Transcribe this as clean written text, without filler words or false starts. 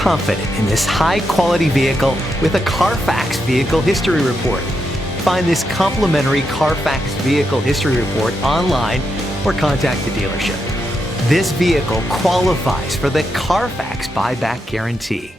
confident in this high-quality vehicle with a CARFAX Vehicle History Report. Find this complimentary CARFAX Vehicle History Report online or contact the dealership. This vehicle qualifies for the CARFAX Buyback Guarantee.